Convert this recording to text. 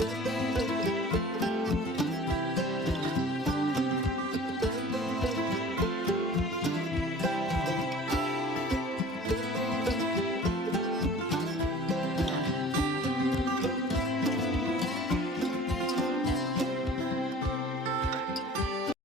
Thank you.